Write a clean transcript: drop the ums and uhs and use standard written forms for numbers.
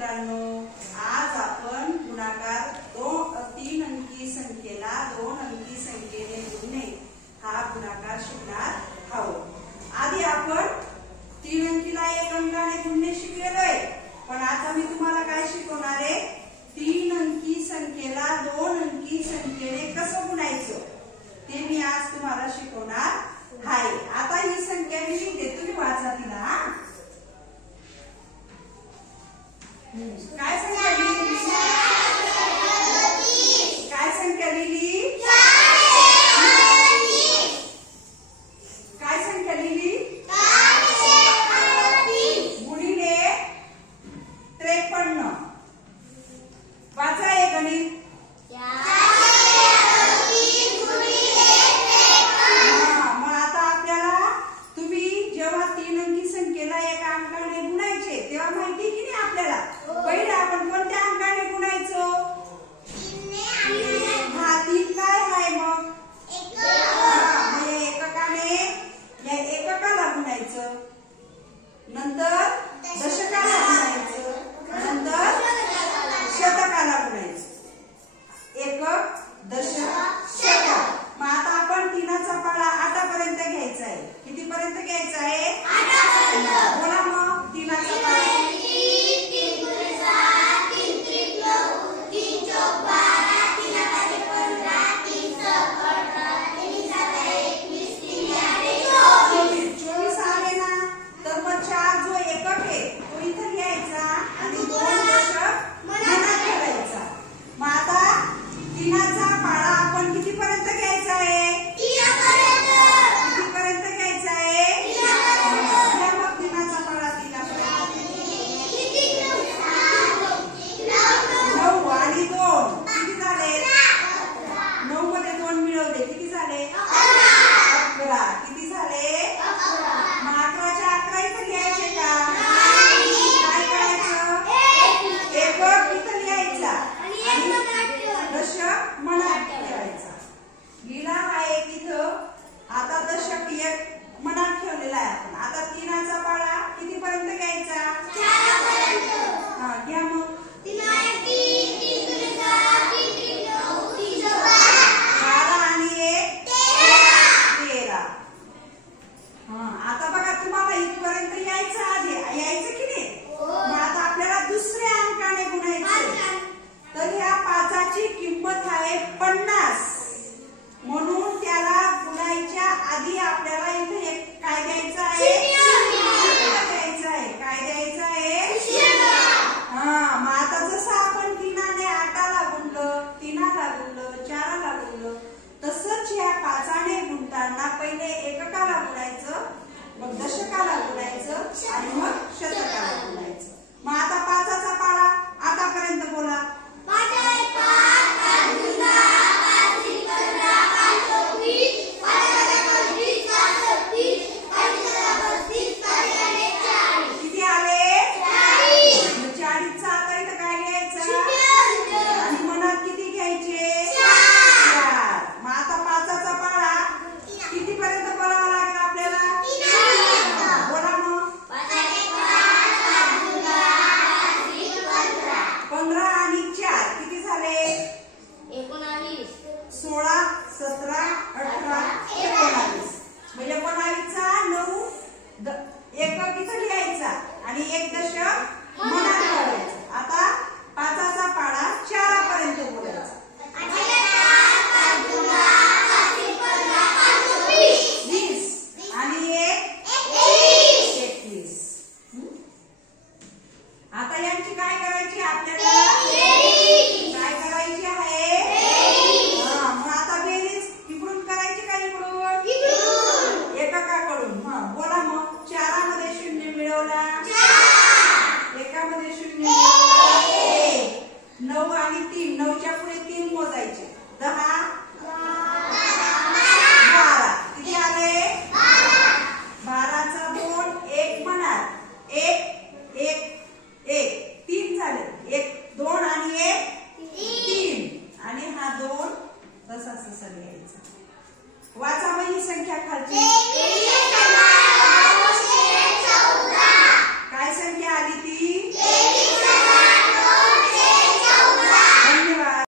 मित्रांनो, आज आपण गुणाकार 3 अंकी संख्येला 2 अंकी संख्येने गुणणे हा गुणाकार शिकणार आहोत। आधी आपण 3 अंकीला 1 अंकाने गुणणे शिकलेलोय, पण आता मी तुम्हाला काय शिकवणार आहे, 3 अंकी संख्येला 2 अंकी संख्येने कसं गुणायचं ते मी आज तुम्हाला शिकवणार आहे। आता ही संख्या मी लिहिते, तुम्ही वाचा तिला। काय संख्या लिहिली? काय संख्या लिहिली? काय संख्या लिहिली? गुणिले 53।